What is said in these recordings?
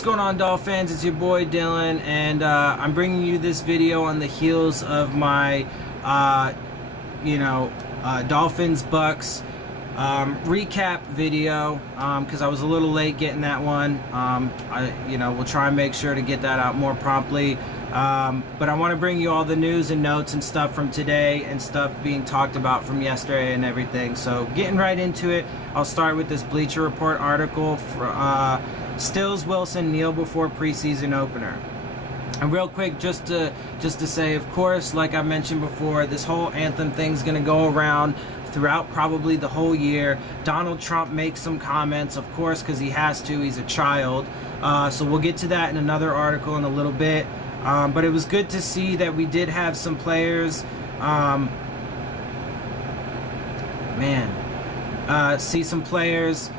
What's going on, Dolphins? It's your boy Dillon, and I'm bringing you this video on the heels of my, Dolphins Bucks recap video, because I was a little late getting that one. We'll try and make sure to get that out more promptly. But I want to bring you all the news and notes and stuff from today and stuff being talked about from yesterday and everything. So getting right into it, I'll start with this Bleacher Report article for Stills, Wilson kneel before preseason opener. And real quick, just to say, of course, like I mentioned before, this whole anthem thing's going to go around throughout probably the whole year. Donald Trump makes some comments, of course, because he has to. He's a child. So we'll get to that in another article in a little bit. But it was good to see that we did have some players, see some players,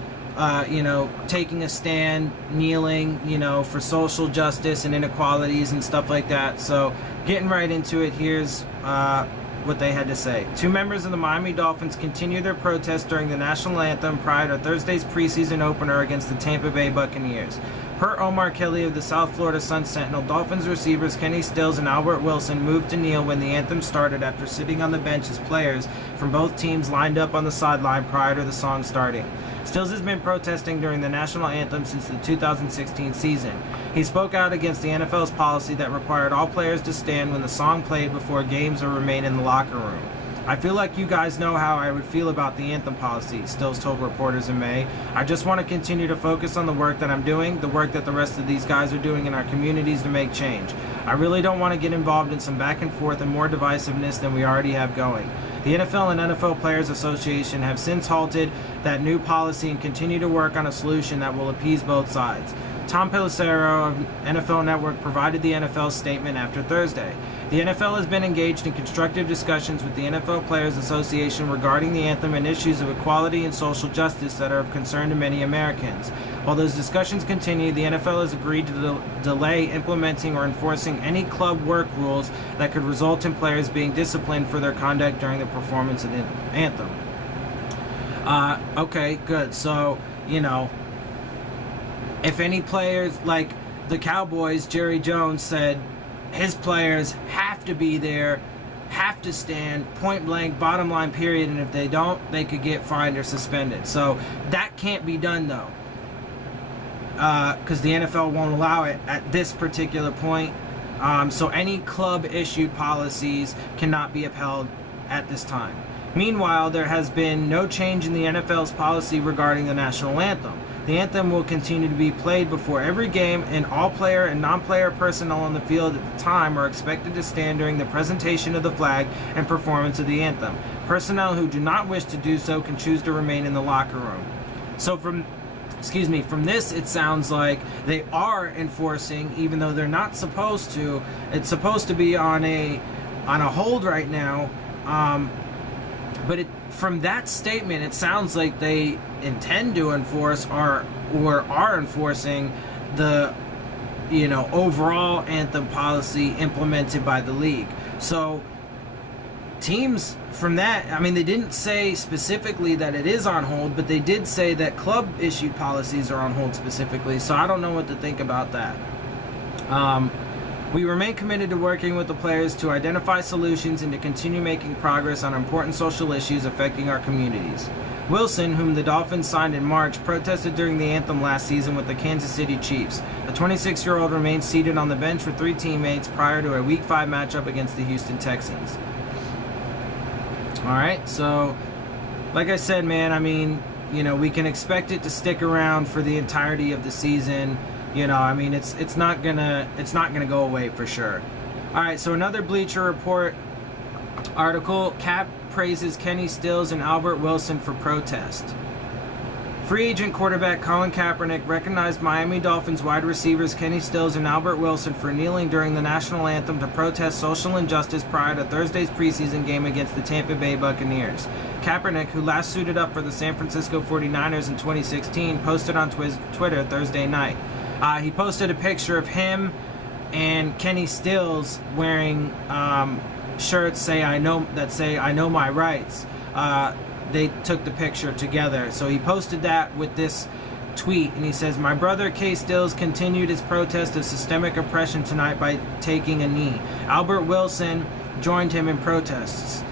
taking a stand, kneeling, for social justice and inequalities and stuff like that. So getting right into it, here's what they had to say. Two members of the Miami Dolphins continue their protest during the National Anthem prior to Thursday's preseason opener against the Tampa Bay Buccaneers. Per Omar Kelly of the South Florida Sun-Sentinel, Dolphins receivers Kenny Stills and Albert Wilson moved to kneel when the anthem started after sitting on the bench as players from both teams lined up on the sideline prior to the song starting. Stills has been protesting during the National Anthem since the 2016 season. He spoke out against the NFL's policy that required all players to stand when the song played before games or remain in the locker room. I feel like you guys know how I would feel about the anthem policy, Stills told reporters in May. I just want to continue to focus on the work that I'm doing, the work that the rest of these guys are doing in our communities to make change. I really don't want to get involved in some back and forth and more divisiveness than we already have going. The NFL and NFL Players Association have since halted that new policy and continue to work on a solution that will appease both sides. Tom Pelissero of NFL Network provided the NFL's statement after Thursday. The NFL has been engaged in constructive discussions with the NFL Players Association regarding the anthem and issues of equality and social justice that are of concern to many Americans. While those discussions continue, the NFL has agreed to delay implementing or enforcing any club work rules that could result in players being disciplined for their conduct during the performance of the anthem. Okay, good. So, if any players, like the Cowboys, Jerry Jones said his players have to be there, have to stand, point blank, bottom line, period, and if they don't, they could get fined or suspended. So that can't be done, though, because the NFL won't allow it at this particular point. So any club-issued policies cannot be upheld at this time. Meanwhile, there has been no change in the NFL's policy regarding the national anthem. The anthem will continue to be played before every game, and all player and non-player personnel on the field at the time are expected to stand during the presentation of the flag and performance of the anthem. Personnel who do not wish to do so can choose to remain in the locker room. So from this, it sounds like they are enforcing, even though they're not supposed to. It's supposed to be on a hold right now. But from that statement, it sounds like they intend to enforce or are enforcing the, overall anthem policy implemented by the league. So teams from that, they didn't say specifically that it is on hold, but they did say that club-issued policies are on hold specifically. So I don't know what to think about that. We remain committed to working with the players to identify solutions and to continue making progress on important social issues affecting our communities. Wilson, whom the Dolphins signed in March, protested during the anthem last season with the Kansas City Chiefs. The 26-year-old remained seated on the bench with three teammates prior to a Week 5 matchup against the Houston Texans. All right, so like I said, man, we can expect it to stick around for the entirety of the season. It's not gonna go away for sure. All right, so another Bleacher Report article: Cap praises Kenny Stills and Albert Wilson for protest. Free agent quarterback Colin Kaepernick recognized Miami Dolphins wide receivers Kenny Stills and Albert Wilson for kneeling during the national anthem to protest social injustice prior to Thursday's preseason game against the Tampa Bay Buccaneers. Kaepernick, who last suited up for the San Francisco 49ers in 2016, posted on Twitter Thursday night. He posted a picture of him and Kenny Stills wearing shirts say I know my rights. They took the picture together. So he posted that with this tweet, and he says, "My brother K. Stills continued his protest of systemic oppression tonight by taking a knee. Albert Wilson joined him in protests.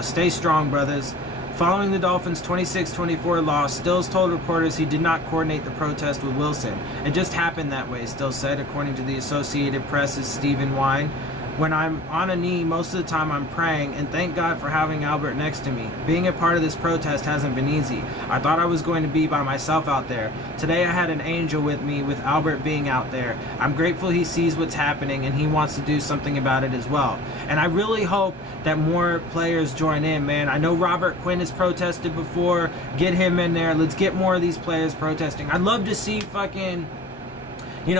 Stay strong, brothers." Following the Dolphins' 26-24 loss, Stills told reporters he did not coordinate the protest with Wilson. "It just happened that way," Stills said, according to the Associated Press's Stephen Wine. "When I'm on a knee, most of the time I'm praying, and thank God for having Albert next to me. Being a part of this protest hasn't been easy. I thought I was going to be by myself out there. Today I had an angel with me, with Albert being out there. I'm grateful he sees what's happening, and he wants to do something about it as well." And I really hope that more players join in, man. I know Robert Quinn has protested before. Get him in there. Let's get more of these players protesting. I'd love to see fucking...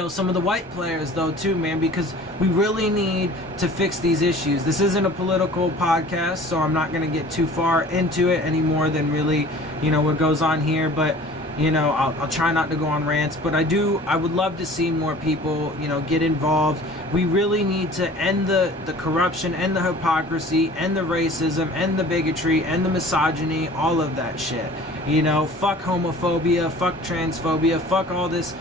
some of the white players, though, too, man, because we really need to fix these issues. This isn't a political podcast, so I'm not going to get too far into it any more than really, what goes on here. But, I'll try not to go on rants. But I would love to see more people, get involved. We really need to end the corruption, end the hypocrisy, end the racism, end the bigotry, end the misogyny, all of that shit. Fuck homophobia, fuck transphobia, fuck all this,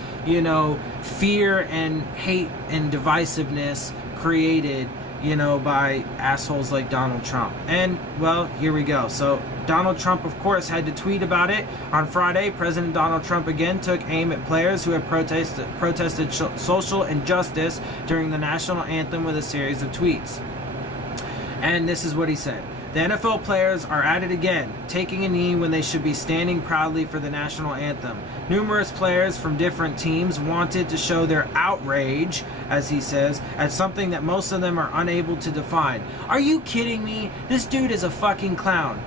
fear and hate and divisiveness created, by assholes like Donald Trump. And, well, here we go. So, Donald Trump, of course, had to tweet about it. On Friday, President Donald Trump again took aim at players who have protested social injustice during the National Anthem with a series of tweets. And this is what he said. "The NFL players are at it again, taking a knee when they should be standing proudly for the National Anthem. Numerous players from different teams wanted to show their outrage," as he says, "at something that most of them are unable to define." Are you kidding me? This dude is a fucking clown.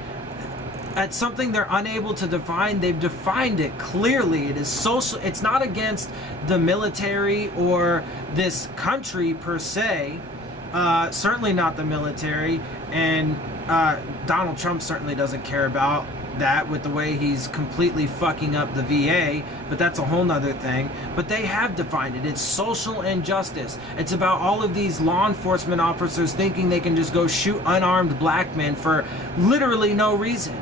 At something they're unable to define, they've defined it clearly. It is social. It's not against the military or this country per se. Certainly not the military. And Donald Trump certainly doesn't care about that with the way he's completely fucking up the VA, but that's a whole nother thing. But they have defined it. It's social injustice. It's about all of these law enforcement officers thinking they can just go shoot unarmed black men for literally no reason.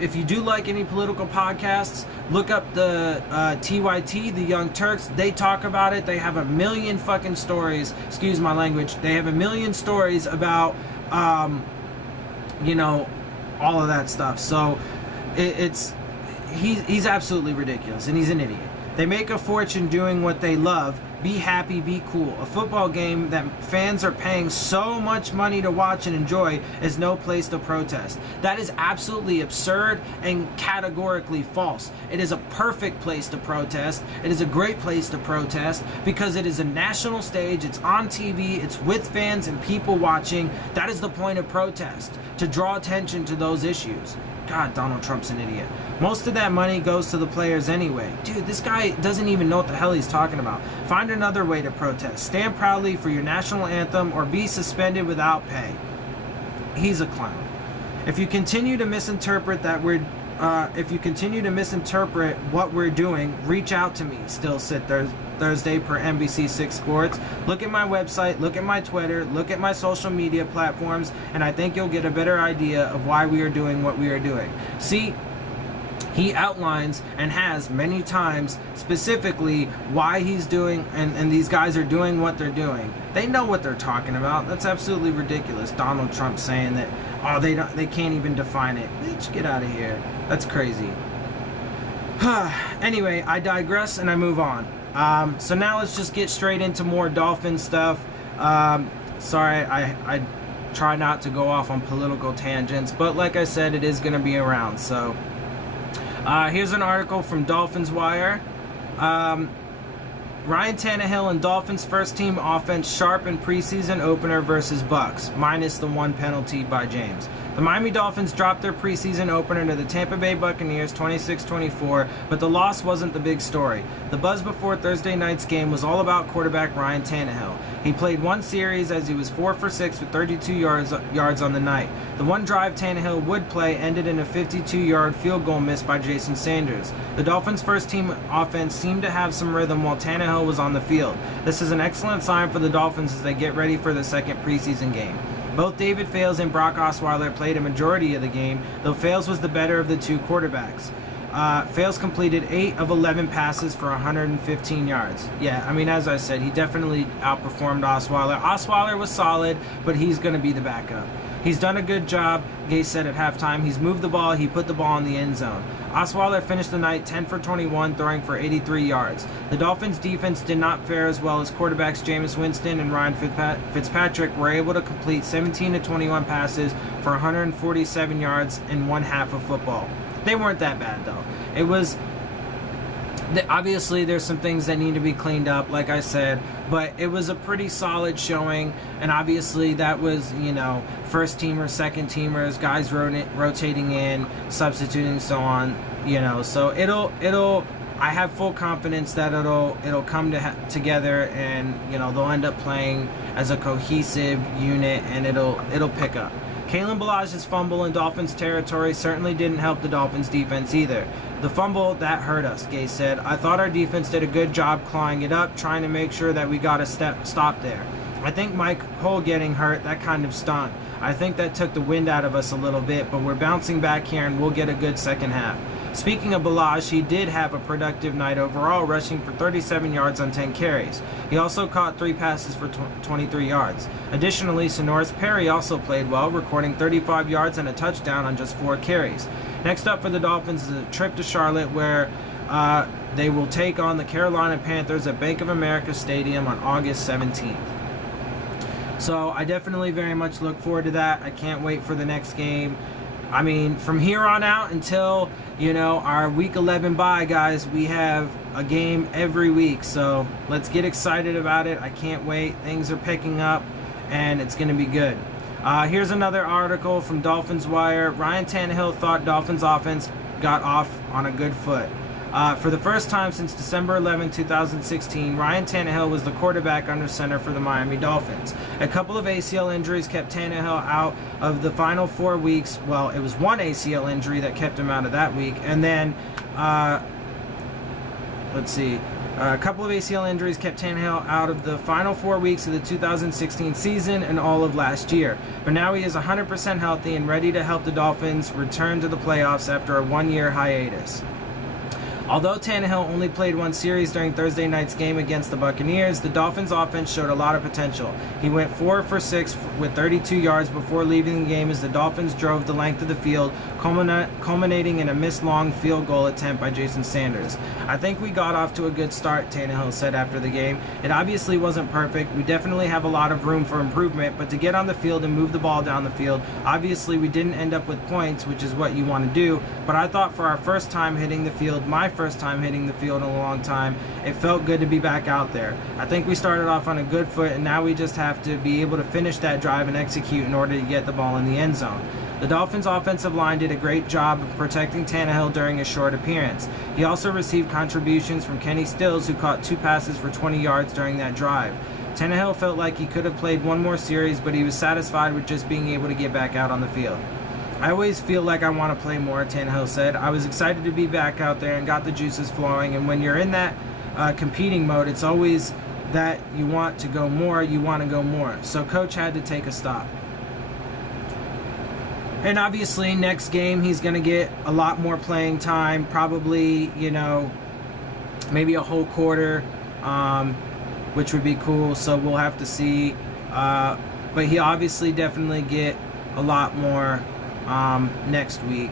If you do like any political podcasts, look up the TYT, the Young Turks. They talk about it. They have a million fucking stories. Excuse my language. They have a million stories about all of that stuff. So he's absolutely ridiculous, and he's an idiot. "They make a fortune doing what they love. Be happy, be cool. A football game that fans are paying so much money to watch and enjoy is no place to protest." That is absolutely absurd and categorically false. It is a perfect place to protest. It is a great place to protest because it is a national stage. It's on TV. It's with fans and people watching. That is the point of protest, to draw attention to those issues. God, Donald Trump's an idiot. "Most of that money goes to the players anyway." Dude, this guy doesn't even know what the hell he's talking about. "Find another way to protest. Stand proudly for your national anthem or be suspended without pay." He's a clown. If you continue to misinterpret what we're doing, reach out to me," Still said Thursday per NBC6 Sports. "Look at my website, look at my Twitter, look at my social media platforms, and I think you'll get a better idea of why we are doing what we are doing." See, he outlines and has many times specifically why he's doing and these guys are doing what they're doing. They know what they're talking about. That's absolutely ridiculous. Donald Trump saying that, they can't even define it. Bitch, get out of here. That's crazy. Anyway, I digress and I move on. So now let's just get straight into more Dolphin stuff. Sorry, I try not to go off on political tangents, but like I said, it is going to be around. So here's an article from Dolphins Wire. Ryan Tannehill and Dolphins first team offense sharp in preseason opener versus Bucks, minus the one penalty by James. The Miami Dolphins dropped their preseason opener to the Tampa Bay Buccaneers 26-24, but the loss wasn't the big story. The buzz before Thursday night's game was all about quarterback Ryan Tannehill. He played one series as he was 4 for 6 with 32 yards on the night. The one drive Tannehill would play ended in a 52-yard field goal missed by Jason Sanders. The Dolphins' first-team offense seemed to have some rhythm while Tannehill was on the field. This is an excellent sign for the Dolphins as they get ready for the second preseason game. Both David Fales and Brock Osweiler played a majority of the game, though Fales was the better of the two quarterbacks. Fails completed 8 of 11 passes for 115 yards. Yeah, I mean, as I said, he definitely outperformed Osweiler. Osweiler was solid, but he's going to be the backup. He's done a good job, Gase said at halftime. He's moved the ball. He put the ball in the end zone. Osweiler finished the night 10 for 21, throwing for 83 yards. The Dolphins' defense did not fare as well as quarterbacks Jameis Winston and Ryan Fitzpatrick were able to complete 17 to 21 passes for 147 yards in one half of football. They weren't that bad, though. It was... Obviously, there's some things that need to be cleaned up, like I said, but it was a pretty solid showing, and obviously that was, first teamers, second teamers, guys rotating in, substituting, so on, so I have full confidence that it'll come together, and they'll end up playing as a cohesive unit, and it'll pick up. Kalen Ballage's fumble in Dolphins territory certainly didn't help the Dolphins defense either. The fumble, that hurt us, Gase said. I thought our defense did a good job clawing it up, trying to make sure that we got a stop there. I think Mike Hull getting hurt, that kind of stung. I think that took the wind out of us a little bit, but we're bouncing back here and we'll get a good second half. Speaking of Ballage, he did have a productive night overall, rushing for 37 yards on 10 carries. He also caught 3 passes for 23 yards. Additionally, Sonoris Perry also played well, recording 35 yards and a touchdown on just 4 carries. Next up for the Dolphins is a trip to Charlotte, where they will take on the Carolina Panthers at Bank of America Stadium on August 17th. So I definitely very much look forward to that. I can't wait for the next game. I mean, from here on out until, our Week 11 bye, guys, we have a game every week. So let's get excited about it. I can't wait. Things are picking up, and it's going to be good. Here's another article from Dolphins Wire. Ryan Tannehill thought Dolphins offense got off on a good foot. For the first time since December 11, 2016, Ryan Tannehill was the quarterback under center for the Miami Dolphins. A couple of ACL injuries kept Tannehill out of the final 4 weeks. Well, it was one ACL injury that kept him out of that week. And then, a couple of ACL injuries kept Tannehill out of the final 4 weeks of the 2016 season and all of last year. But now he is 100% healthy and ready to help the Dolphins return to the playoffs after a 1-year hiatus. Although Tannehill only played 1 series during Thursday night's game against the Buccaneers, the Dolphins' offense showed a lot of potential. He went 4 for 6 with 32 yards before leaving the game as the Dolphins drove the length of the field, culminating in a missed long field goal attempt by Jason Sanders. I think we got off to a good start, Tannehill said after the game. It obviously wasn't perfect. We definitely have a lot of room for improvement, but to get on the field and move the ball down the field, obviously we didn't end up with points, which is what you want to do, but I thought for our first time hitting the field, my first time hitting the field in a long time, it felt good to be back out there. I think we started off on a good foot, and now we just have to be able to finish that drive and execute in order to get the ball in the end zone. The Dolphins' offensive line did a great job of protecting Tannehill during his short appearance. He also received contributions from Kenny Stills, who caught 2 passes for 20 yards during that drive. Tannehill felt like he could have played 1 more series, but he was satisfied with just being able to get back out on the field. I always feel like I want to play more, Tannehill said. I was excited to be back out there and got the juices flowing, and when you're in that competing mode, it's always that you want to go more, So coach had to take a stop. And obviously, next game, he's going to get a lot more playing time, probably, maybe a whole quarter, which would be cool, so we'll have to see. But he obviously definitely get a lot more next week.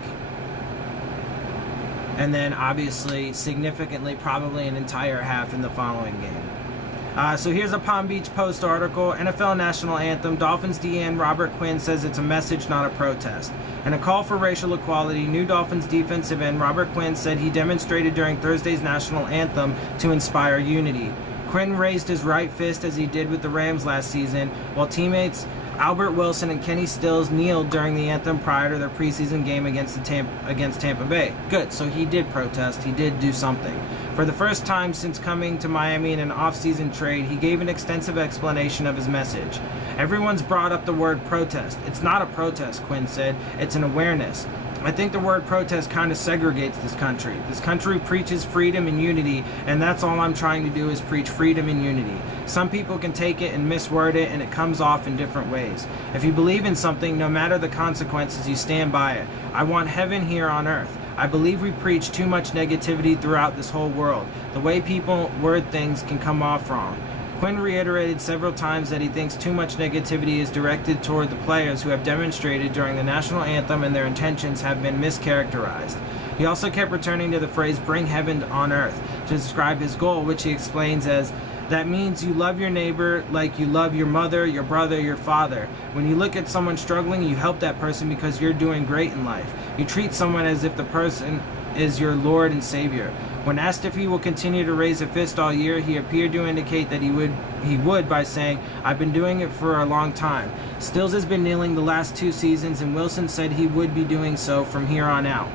And then obviously, significantly, probably an entire half in the following game. So here's a Palm Beach Post article. NFL National Anthem. Dolphins DN Robert Quinn says it's a message, not a protest. In a call for racial equality, new Dolphins defensive end Robert Quinn said he demonstrated during Thursday's National Anthem to inspire unity. Quinn raised his right fist as he did with the Rams last season, while teammates Albert Wilson and Kenny Stills kneeled during the anthem prior to their preseason game against Tampa Bay. Good, so he did protest. He did do something. For the first time since coming to Miami in an off-season trade, he gave an extensive explanation of his message. Everyone's brought up the word protest. It's not a protest, Quinn said. It's an awareness. I think the word protest kind of segregates this country. This country preaches freedom and unity, and that's all I'm trying to do is preach freedom and unity. Some people can take it and misword it, and it comes off in different ways. If you believe in something, no matter the consequences, you stand by it. I want heaven here on earth. I believe we preach too much negativity throughout this whole world. The way people word things can come off wrong. Quinn reiterated several times that he thinks too much negativity is directed toward the players who have demonstrated during the National Anthem and their intentions have been mischaracterized. He also kept returning to the phrase "bring heaven on earth" to describe his goal, which he explains as, "That means you love your neighbor like you love your mother, your brother, your father. When you look at someone struggling, you help that person because you're doing great in life. You treat someone as if the person is your Lord and Savior." When asked if he will continue to raise a fist all year, he appeared to indicate that he would by saying, "I've been doing it for a long time." Stills has been kneeling the last 2 seasons, and Wilson said he would be doing so from here on out.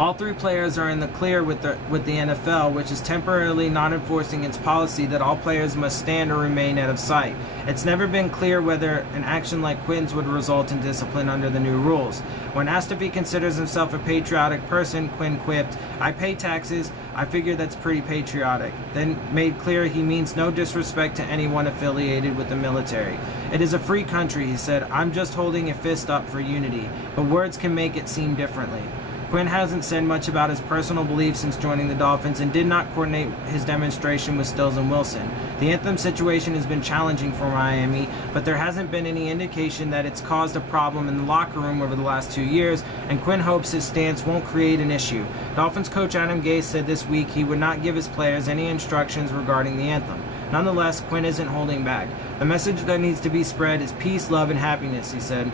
All 3 players are in the clear with the NFL, which is temporarily not enforcing its policy that all players must stand or remain out of sight. It's never been clear whether an action like Quinn's would result in discipline under the new rules. When asked if he considers himself a patriotic person, Quinn quipped, "I pay taxes. I figure that's pretty patriotic." Then made clear he means no disrespect to anyone affiliated with the military. "It is a free country," he said. "I'm just holding a fist up for unity, but words can make it seem differently." Quinn hasn't said much about his personal beliefs since joining the Dolphins and did not coordinate his demonstration with Stills and Wilson. The anthem situation has been challenging for Miami, but there hasn't been any indication that it's caused a problem in the locker room over the last 2 years, and Quinn hopes his stance won't create an issue. Dolphins coach Adam Gase said this week he would not give his players any instructions regarding the anthem. Nonetheless, Quinn isn't holding back. "The message that needs to be spread is peace, love, and happiness," he said.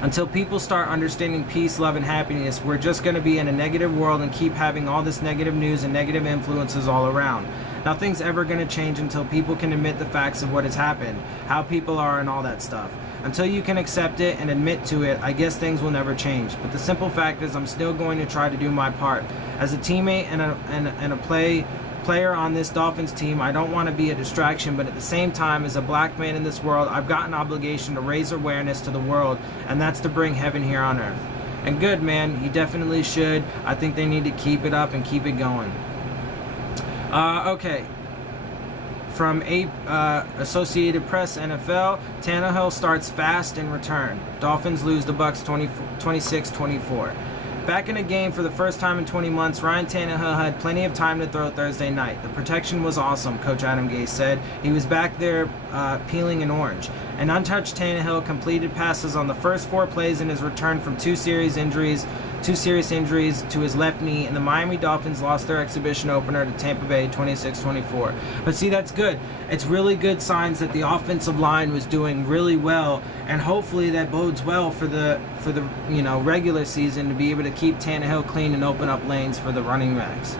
"Until people start understanding peace, love, and happiness, we're just going to be in a negative world and keep having all this negative news and negative influences all around. Nothing's ever going to change until people can admit the facts of what has happened, how people are, and all that stuff. Until you can accept it and admit to it, I guess things will never change. But the simple fact is I'm still going to try to do my part. As a teammate and a player on this Dolphins team, I don't want to be a distraction, but at the same time, as a black man in this world, I've got an obligation to raise awareness to the world, and that's to bring heaven here on earth." And good, man, he definitely should. I think they need to keep it up and keep it going. Okay. From Associated Press NFL, Tannehill starts fast in return. Dolphins lose the Bucs 26-24. Back in a game for the first time in 20 months, Ryan Tannehill had plenty of time to throw Thursday night. The protection was awesome, Coach Adam Gase said. He was back there peeling an orange. An untouched Tannehill completed passes on the first 4 plays in his return from 2 serious injuries to his left knee, and the Miami Dolphins lost their exhibition opener to Tampa Bay 26-24. But see, that's good. It's really good signs that the offensive line was doing really well, and hopefully that bodes well for the regular season to be able to keep Tannehill clean and open up lanes for the running backs.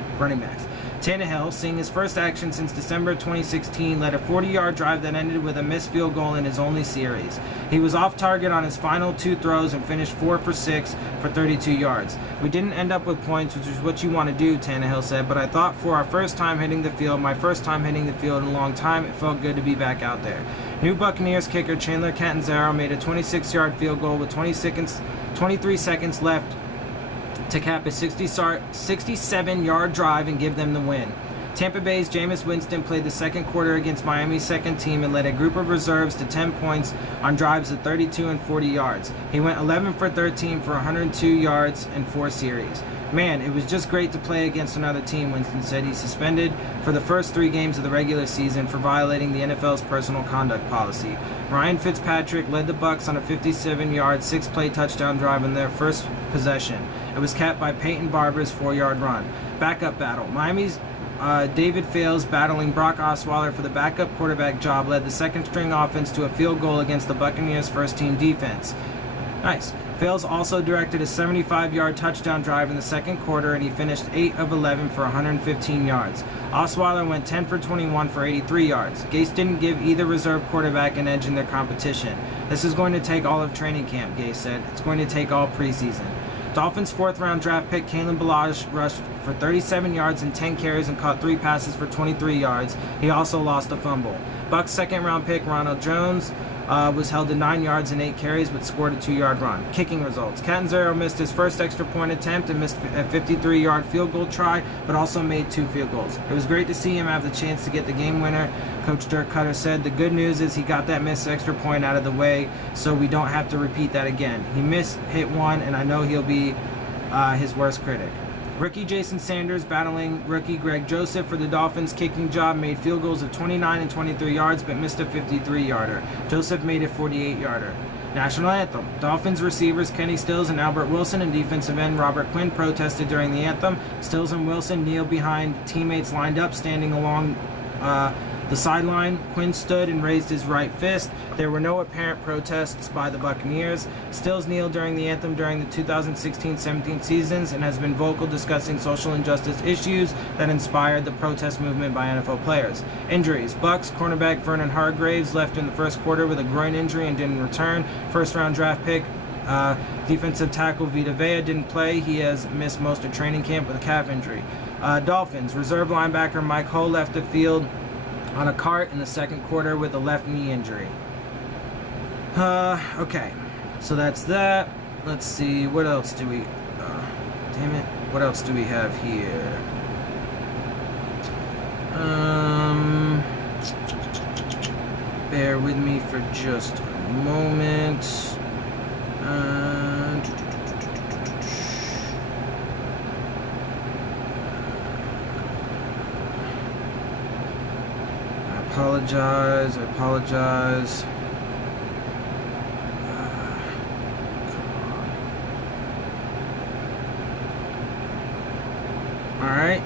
Tannehill, seeing his first action since December 2016, led a 40-yard drive that ended with a missed field goal in his only series. He was off target on his final 2 throws and finished 4 for 6 for 32 yards. "We didn't end up with points, which is what you want to do," Tannehill said, "but I thought for our first time hitting the field, my first time hitting the field in a long time, it felt good to be back out there." New Buccaneers kicker Chandler Catanzaro made a 26-yard field goal with 23 seconds left to cap a 67-yard drive and give them the win. Tampa Bay's Jameis Winston played the second quarter against Miami's second team and led a group of reserves to 10 points on drives of 32 and 40 yards. He went 11 for 13 for 102 yards and 4 series. "Man, it was just great to play against another team," Winston said. He's suspended for the first 3 games of the regular season for violating the NFL's personal conduct policy. Ryan Fitzpatrick led the Bucs on a 57-yard, 6-play touchdown drive on their first possession. It was capped by Peyton Barber's 4-yard run. Backup battle. Miami's David Fales, battling Brock Osweiler for the backup quarterback job, led the second-string offense to a field goal against the Buccaneers' first-team defense. Nice. Fales also directed a 75-yard touchdown drive in the second quarter, and he finished 8 of 11 for 115 yards. Osweiler went 10 for 21 for 83 yards. Gase didn't give either reserve quarterback an edge in their competition. "This is going to take all of training camp," Gase said. "It's going to take all preseason." Dolphins' 4th-round draft pick Kalen Ballage rushed for 37 yards and 10 carries and caught 3 passes for 23 yards. He also lost a fumble. Bucs' 2nd-round pick Ronald Jones was held to 9 yards and 8 carries, but scored a 2-yard run. Kicking results. Catanzaro missed his first extra point attempt and missed a 53-yard field goal try, but also made 2 field goals. It was great to see him have the chance to get the game winner. Coach Dirk Cutter said, "The good news is he got that missed extra point out of the way, so we don't have to repeat that again. He hit one, and I know he'll be his worst critic." Rookie Jason Sanders battling rookie Greg Joseph for the Dolphins kicking job made field goals of 29 and 23 yards but missed a 53-yarder. Joseph made a 48-yarder. National Anthem. Dolphins receivers Kenny Stills and Albert Wilson and defensive end Robert Quinn protested during the anthem. Stills and Wilson kneeled behind teammates lined up standing along the sideline. Quinn stood and raised his right fist. There were no apparent protests by the Buccaneers. Stills kneeled during the anthem during the 2016-17 seasons and has been vocal discussing social injustice issues that inspired the protest movement by NFL players. Injuries. Bucs cornerback Vernon Hargreaves left in the first quarter with a groin injury and didn't return. First-round draft pick defensive tackle Vita Vea didn't play. He has missed most of training camp with a calf injury. Dolphins. Reserve linebacker Mike Hull left the field on a cart in the second quarter with a left knee injury. Okay, so that's that. Let's see, what else do we, what else do we have here? Bear with me for just a moment. I apologize. Alright,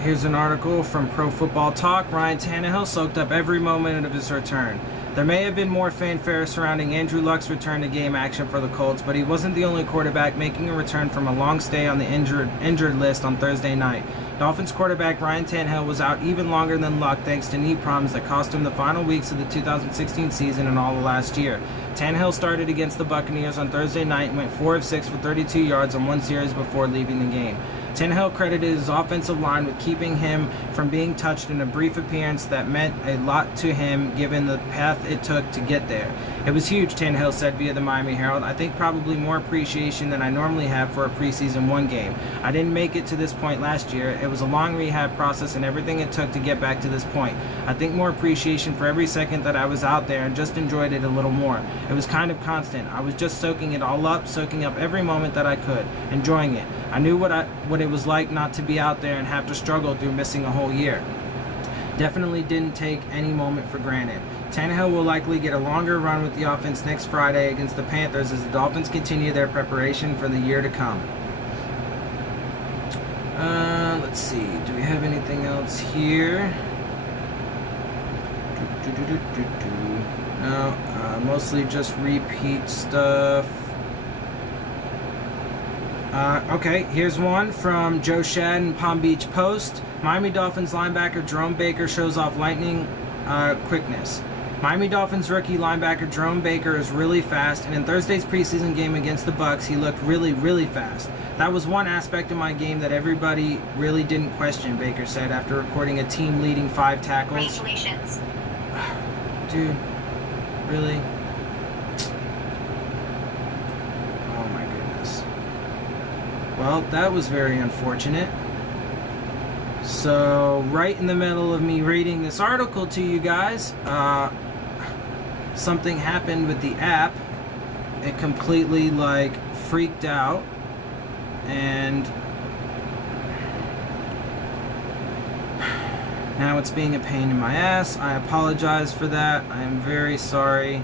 here's an article from Pro Football Talk. Ryan Tannehill soaked up every moment of his return. There may have been more fanfare surrounding Andrew Luck's return to game action for the Colts, but he wasn't the only quarterback making a return from a long stay on the injured list on Thursday night. Dolphins quarterback Ryan Tannehill was out even longer than Luck thanks to knee problems that cost him the final weeks of the 2016 season and all of last year. Tannehill started against the Buccaneers on Thursday night and went 4 of 6 for 32 yards on one series before leaving the game. Tannehill credited his offensive line with keeping him from being touched in a brief appearance that meant a lot to him given the path it took to get there. "It was huge," Tannehill said via the Miami Herald. "I think probably more appreciation than I normally have for a preseason 1 game. I didn't make it to this point last year. It was a long rehab process and everything it took to get back to this point. I think more appreciation for every second that I was out there and just enjoyed it a little more. It was kind of constant. I was just soaking it all up, soaking up every moment that I could, enjoying it. I knew what it was like not to be out there and have to struggle through missing a whole year. Definitely didn't take any moment for granted." Tannehill will likely get a longer run with the offense next Friday against the Panthers as the Dolphins continue their preparation for the year to come. Let's see. Do we have anything else here? No, mostly just repeat stuff. Okay, here's one from Joe Shad in Palm Beach Post. Miami Dolphins linebacker Jerome Baker shows off lightning quickness. Miami Dolphins rookie linebacker Jerome Baker is really fast, and in Thursday's preseason game against the Bucs, he looked really, really fast. "That was one aspect of my game that everybody really didn't question," Baker said after recording a team-leading 5 tackles. Congratulations. Dude, really? Oh my goodness. Well, that was very unfortunate. So, right in the middle of me reading this article to you guys, something happened with the app. It completely, freaked out. And now it's being a pain in my ass. I apologize for that. I am very sorry.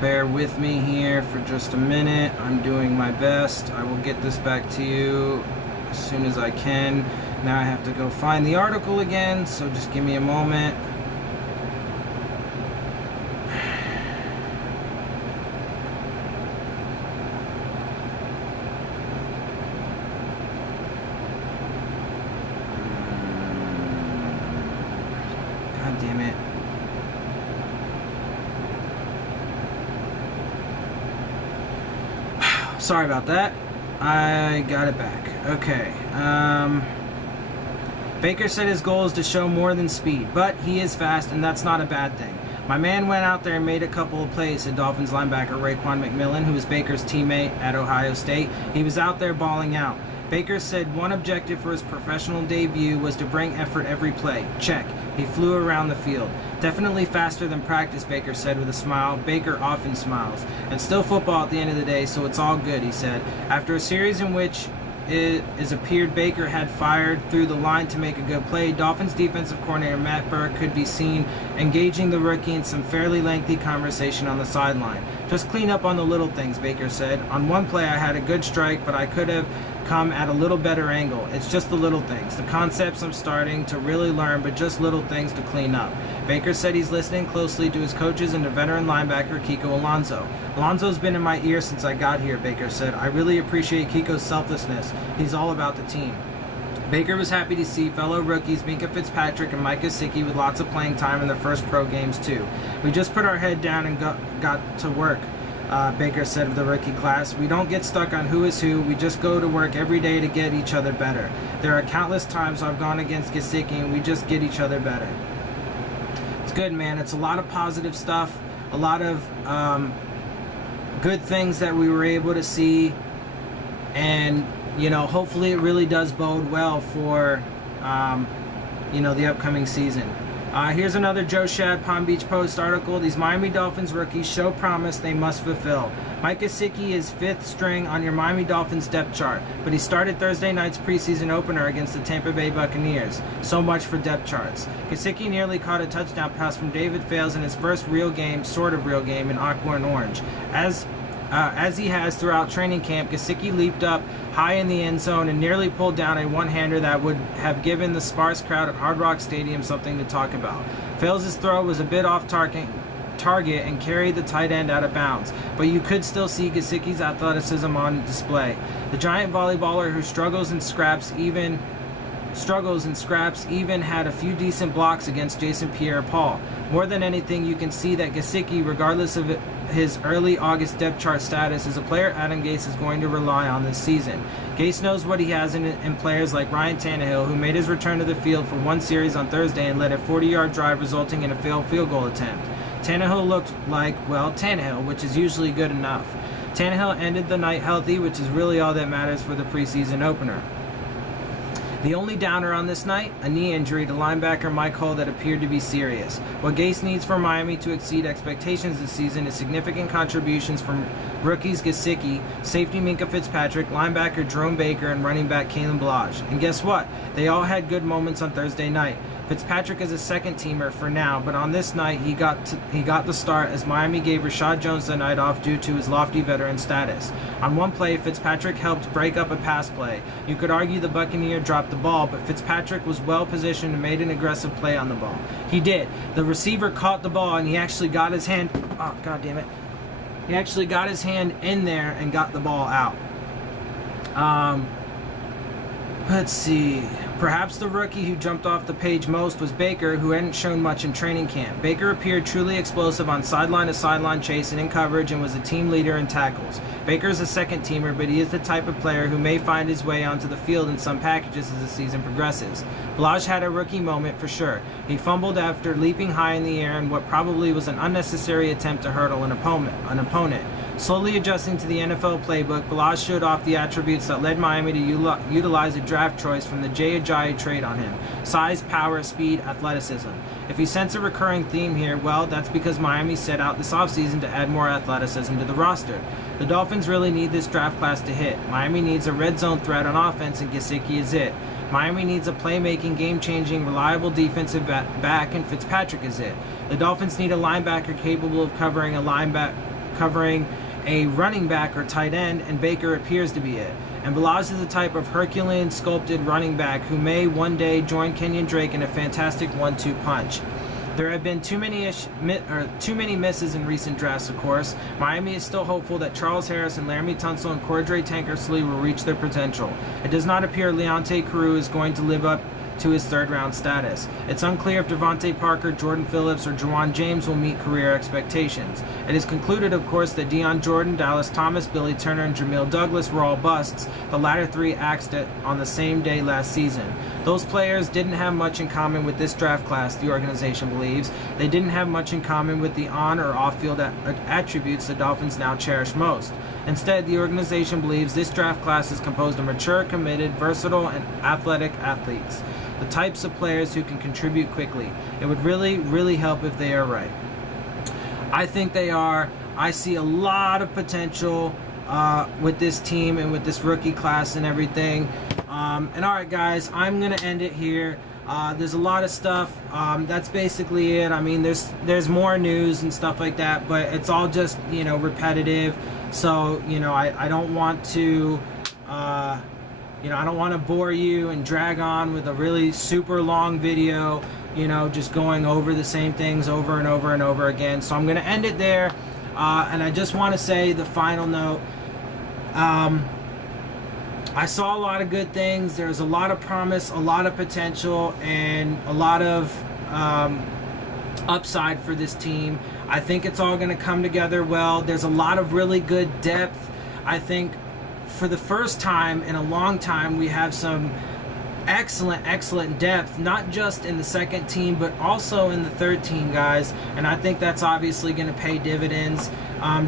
Bear with me here for just a minute. I'm doing my best. I will get this back to you as soon as I can. Now I have to go find the article again, so just give me a moment. God damn it. Sorry about that. I got it back. Okay. Baker said his goal is to show more than speed, but he is fast, and that's not a bad thing. My man went out there and made a couple of plays, said Dolphins linebacker Raekwon McMillan, who was Baker's teammate at Ohio State. He was out there balling out. Baker said one objective for his professional debut was to bring effort every play. Check. He flew around the field. Definitely faster than practice, Baker said with a smile. Baker often smiles. And still football at the end of the day, so it's all good, he said. After a series in which it appeared Baker had fired through the line to make a good play, Dolphins defensive coordinator Matt Burke could be seen engaging the rookie in some fairly lengthy conversation on the sideline. Just clean up on the little things, Baker said. On one play I had a good strike, but I could have come at a little better angle. It's just the little things. The concepts I'm starting to really learn, but just little things to clean up. Baker said he's listening closely to his coaches and to veteran linebacker Kiko Alonso. Alonso's been in my ear since I got here, Baker said. I really appreciate Kiko's selflessness. He's all about the team. Baker was happy to see fellow rookies Minkah Fitzpatrick and Mike Gesicki with lots of playing time in their first pro games too. We just put our head down and got to work. Baker said of the rookie class. We don't get stuck on who is who. We just go to work every day to get each other better. There are countless times I've gone against Gesicki and we just get each other better. It's good, man. It's a lot of positive stuff, a lot of good things that we were able to see, and hopefully it really does bode well for the upcoming season. Here's another Joe Shad Palm Beach Post article. These Miami Dolphins rookies show promise they must fulfill. Mike Gesicki is fifth string on your Miami Dolphins depth chart, but he started Thursday night's preseason opener against the Tampa Bay Buccaneers. So much for depth charts. Gesicki nearly caught a touchdown pass from David Fales in his first real game, sort of real game, in aqua and orange. As he has throughout training camp, Gesicki leaped up high in the end zone and nearly pulled down a one-hander that would have given the sparse crowd at Hard Rock Stadium something to talk about. Fales' throw was a bit off target and carried the tight end out of bounds, but you could still see Gesicki's athleticism on display. The giant volleyballer who struggles and scraps even had a few decent blocks against Jason Pierre-Paul. More than anything, you can see that Gesicki, regardless of his early August depth chart status, is a player Adam Gase is going to rely on this season. Gase knows what he has in players like Ryan Tannehill, who made his return to the field for one series on Thursday and led a 40-yard drive resulting in a failed field goal attempt. Tannehill looked like, Tannehill, which is usually good enough. Tannehill ended the night healthy, which is really all that matters for the preseason opener. The only downer on this night, a knee injury to linebacker Mike Hull that appeared to be serious. What Gase needs for Miami to exceed expectations this season is significant contributions from rookies Gesicki, safety Minkah Fitzpatrick, linebacker Jerome Baker, and running back Kalen Ballage. And guess what? They all had good moments on Thursday night. Fitzpatrick is a second-teamer for now, but on this night he got the start as Miami gave Rashad Jones the night off due to his lofty veteran status. On one play, Fitzpatrick helped break up a pass play. You could argue the Buccaneer dropped the ball, but Fitzpatrick was well-positioned and made an aggressive play on the ball. He did. The receiver caught the ball and he actually got his hand... Oh, God damn it. He actually got his hand in there and got the ball out. Let's see. Perhaps the rookie who jumped off the page most was Baker, who hadn't shown much in training camp. Baker appeared truly explosive on sideline-to-sideline chase and in coverage and was a team leader in tackles. Baker is a second-teamer, but he is the type of player who may find his way onto the field in some packages as the season progresses. Ballage had a rookie moment for sure. He fumbled after leaping high in the air in what probably was an unnecessary attempt to hurdle an opponent. Slowly adjusting to the NFL playbook, Ballage showed off the attributes that led Miami to utilize a draft choice from the Jay Ajayi trade on him: size, power, speed, athleticism. If you sense a recurring theme here, well, that's because Miami set out this offseason to add more athleticism to the roster. The Dolphins really need this draft class to hit. Miami needs a red zone threat on offense, and Gesicki is it. Miami needs a playmaking, game-changing, reliable defensive back, and Fitzpatrick is it. The Dolphins need a linebacker capable of covering a running back or tight end, and Baker appears to be it. And Ballage is the type of Herculean sculpted running back who may one day join Kenyon Drake in a fantastic 1-2 punch. There have been too many misses in recent drafts, of course. Miami is still hopeful that Charles Harris and Laramie Tunsil and Cordray Tankersley will reach their potential. It does not appear Leonte Carroo is going to live up to his third-round status. It's unclear if Devontae Parker, Jordan Phillips, or Juwan James will meet career expectations. It is concluded, of course, that Deion Jordan, Dallas Thomas, Billy Turner, and Jamil Douglas were all busts, the latter three axed it on the same day last season. Those players didn't have much in common with this draft class, the organization believes. They didn't have much in common with the on- or off-field attributes the Dolphins now cherish most. Instead, the organization believes this draft class is composed of mature, committed, versatile, and athletic athletes. The types of players who can contribute quickly. It would really, really help if they are right. I think they are. I see a lot of potential with this team and with this rookie class and everything. And all right, guys, I'm going to end it here. There's a lot of stuff. That's basically it. I mean, there's more news and stuff like that, but it's all just, repetitive. So, I don't want to... I don't want to bore you and drag on with a really super long video, just going over the same things over and over and over again. So I'm going to end it there. And I just want to say the final note. I saw a lot of good things. There's a lot of promise, a lot of potential, and a lot of upside for this team. I think it's all going to come together well. There's a lot of really good depth. I think for the first time in a long time, we have some excellent depth, not just in the second team, but also in the third team, guys. And I think that's obviously going to pay dividends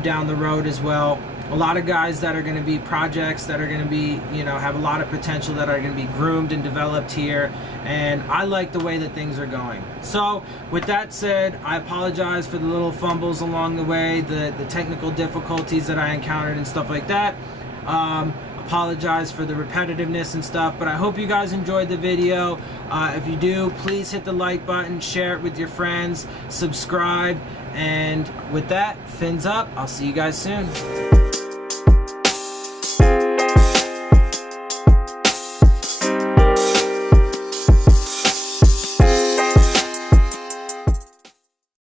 down the road as well. A lot of guys that are going to be projects, that are going to be, have a lot of potential, that are going to be groomed and developed here. And I like the way that things are going. So with that said, I apologize for the little fumbles along the way, the technical difficulties that I encountered and stuff like that. Apologize for the repetitiveness and stuff, but I hope you guys enjoyed the video. If you do, please hit the like button, share it with your friends, subscribe, and with that, fins up. I'll see you guys soon.